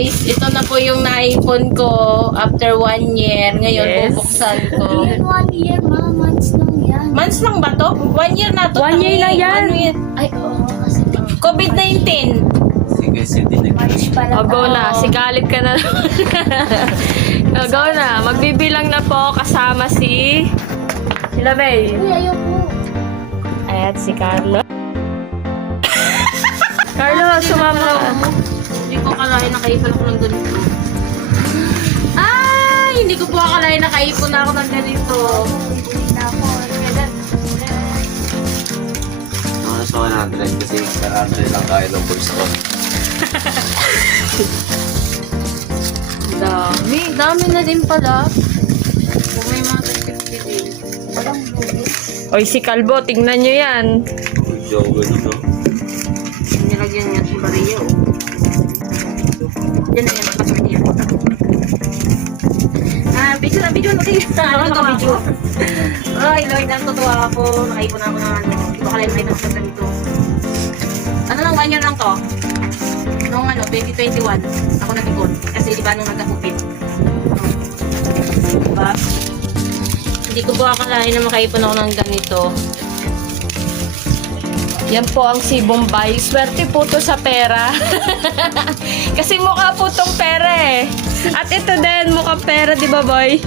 guys, ito na po yung naipon ko after 1 year. Ngayon, Yes. bubuksan ko. Yan, 1 year, mga months lang yan. Months lang ba to? 1 year na to. 1 year na yan. 1 year. Ay, oo, kasi COVID-19. Sige, sige. March pala. O, go na. Sigalit ka na. O, go na. Magbibilang na po kasama si... Sila May. Uy, ayoko. Ayan, si Carlo. Carlo, sumama ka. Hindi ko akalain nakaipon ako ng ganito. Ay, hindi ko po akalain nakaipon ako ng ganito. Uy, na ako. Sa 100 kasi 100 lang tayo ng pulse ko. Dami. Dami na din pala. Kung may mga 50 din. Walang lugi. Oy, si Calvo, tingnan nyo yan. Jogo dito. Nilagyan niya sa bariya. Yan na yan. Password niya. Video na video. Ano ka video? Ay, Lord, natutuwa ako. Nakaipon ako ng ano. Hindi ko akalain may nasa ganito. Ano lang, 1 year lang to. Noong 2021, ako nag-ipon. Kasi di ba nung nagka-COVID. Diba? Hindi ko po akalain na makaipon ako ng ganito. Yan po ang si Bombay. Swerte po to sa pera. Kasi mukha po tong pera eh. At ito din, mukha pera, di ba boy?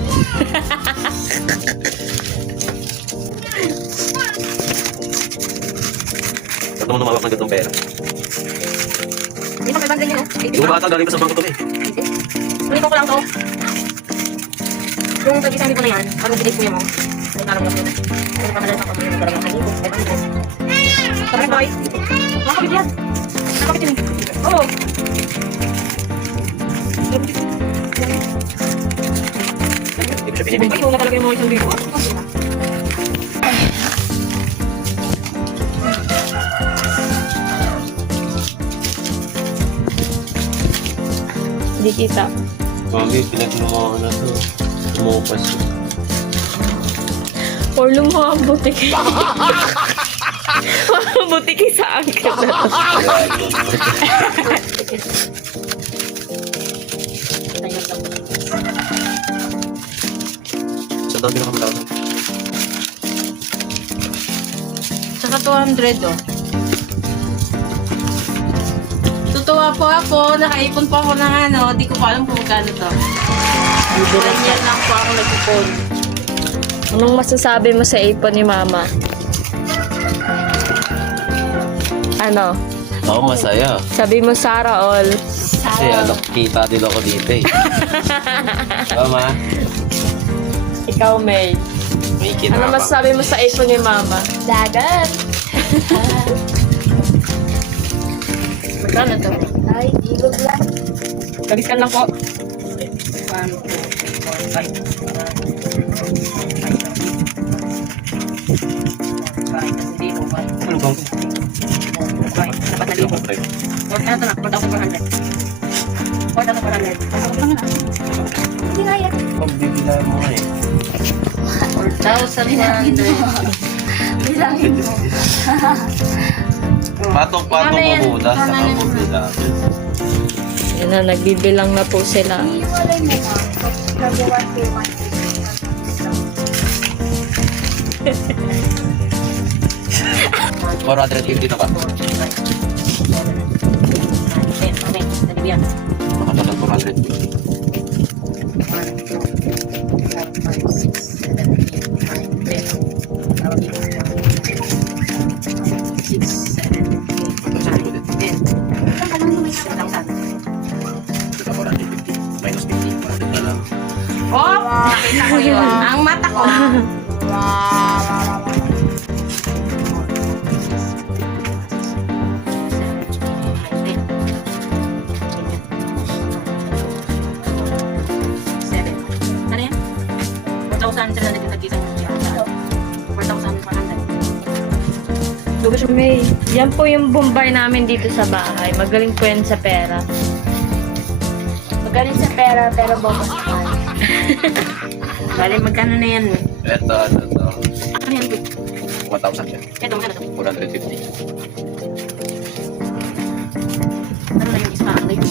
Ba't naman lumawak ng ganitong pera? Hindi pa kailangan ganyan, Yung bata galing pa sa bangko to eh. Hindi ko lang to. Yung tag-isang ko na yan, parang bilis ko yan mo. May parang yung yun. Hindi pa madala sa kamay yung talagang naligo. Ay, pang-ibig. Sabi boy, nakakabit yan. Nakakabit yun. Oo. Hindi ko siya pinipin. Ito na talaga yung mga isang dito. Hindi kita. Mami, pinaglumawa na to. Tumupas. Or lumuha ang butiki. Butiki sa angkat na to. Sa tabi na kamalawin. Saka 200 oh. Tutuwa po ako, nakaipon po ako ng ano, di ko pa alam kung magkano to. 1 year lang po ako nag-ipon. Anong masasabi mo sa ipon ni Mama? Ano? Ako masaya. Sabi mo Sarah all. Kasi ano, kita din ako dito eh. Tama? Ikaw, May. May kita Ano pa. masasabi mo sa ipon ni Mama? Dagat. Magkano to? Ay, ilog lang. Balikan lang po. 1, 2, 4, 5. Ano bang? Ano bang pre? Ano to na? 4,400. 4,400. Hindi na yan. Pagbibila mo nga eh. 4,400. Bilangin mo. Patong-patong Ano yan? mabuda sa Ano yan? kabubila. Yan na, nagbibilang na po sila. Iiwalay mo nga. Nagawa ko yung 450 na ba? Makatagal 450. Minus 50. Parang na lang. Oh, kita ko yun. Ang mata ko. Ano yan? 4,700 yung nagkita mo. 4,100. May, yan po yung Bombay namin dito sa bahay. Magaling po yan sa pera. Magaling sa pera, pero bobo sa pera. Bali, magkano na yan? Ito. Ano yan? 1,000 siya. Ito, magkano to? 450. Ano na yung isa? Ano yun?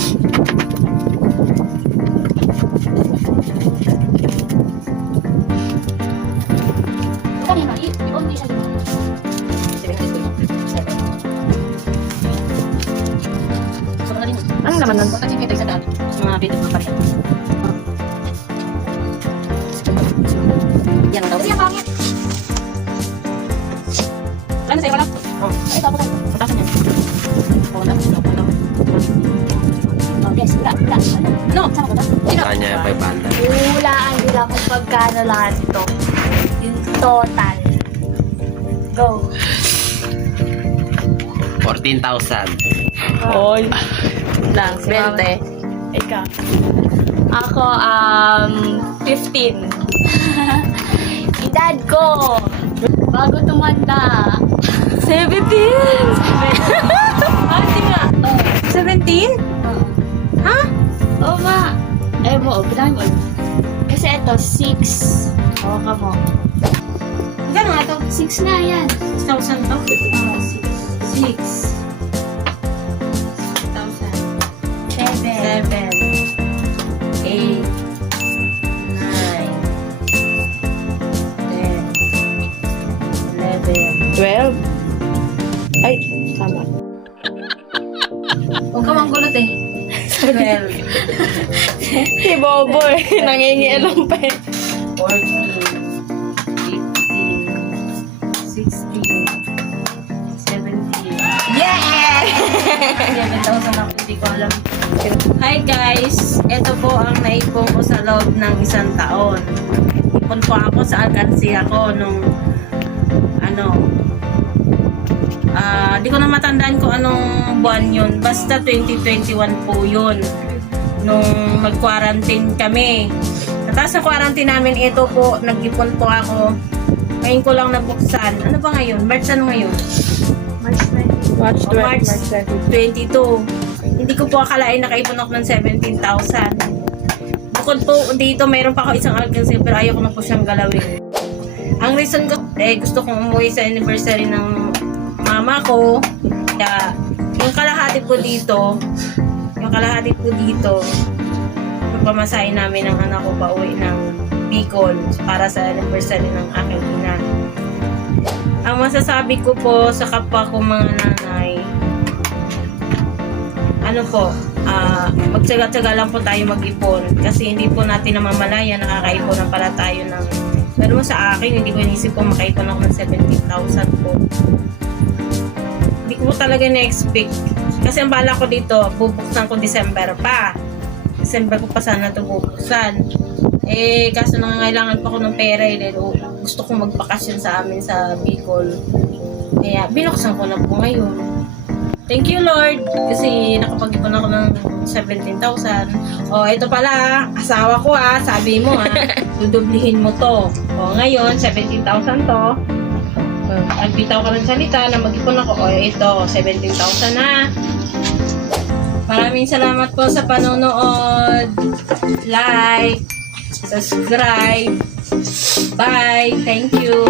dati. Sa mga video ko pa rin. Yan daw. Kasi ang pangit. Ano sa'yo wala? Oh. Ay, tapos tayo. Patasan yan. Oh, daw. No. Oh, yes, wala. No, sama ko ba? Kanya yung 500. Hulaan nila kung pagkano lahat ito. Yung total. Go. 14,000. Oy. Lang, Si Mama. 20. Ikaw. Ako, 15. Edad ko. Bago tumanda. 17! Ate nga. 17? Ha? Oo nga. Eh mo, bilang mo. Kasi ito, 6. Oo ka mo. Gano'n nga ito? 6 na yan. 6,000 to? 6. 7. 7. 8. 9. 10. 11. 12. Ay, tama. Huwag ka manggulot eh. 12. Si Bobo eh. Nangingialam pa eh. 14. 15. 16. 17. Yeah! 7,000 ako, hindi ko alam. Hi guys! Ito po ang naipon ko sa loob ng isang taon. Ipon po ako sa alkansiya ko nung di ko na matandaan kung anong buwan yun. Basta 2021 po yun. Nung mag-quarantine kami. Tapos sa quarantine namin, ito po, nag-ipon po ako. Ngayon ko lang nabuksan. Ano ba ngayon? March ano ngayon? March 20. March 20. March March 22. 20. Hindi ko po akalain nakaipon ako ng 17,000. Bukod po dito, mayroon pa ako isang alkansya pero ayaw ko na po siyang galawin. Ang reason ko, gusto kong umuwi sa anniversary ng mama ko. Kaya, yung kalahati po dito, magpamasahin namin ng anak ko pa uwi ng Bicol para sa anniversary ng aking ina. Ang masasabi ko po sa kapwa ko mga nanay, magtsaga-tsaga lang po tayo mag-ipon kasi hindi po natin namamalayan, nakakaipon na pala tayo ng, pero sa akin, hindi ko inisip po makaipon ako ng 17,000 po. Hindi ko po talaga na-expect kasi ang bala ko dito, bubuksan ko December pa. December ko pa sana ito bubuksan. Kaso nangangailangan pa ko ng pera gusto kong magbakasyon sa amin sa Bicol. Kaya binuksan ko na po ngayon. Thank you Lord kasi nakapag-ipon ako ng 17,000. Ito pala, asawa ko sabi mo dudublihin mo to. Ngayon 17,000 to. Nagbitaw ka ng salita na mag-ipon ako. Ito 17,000 na. Maraming salamat po sa panonood. Like, subscribe. Bye. Thank you.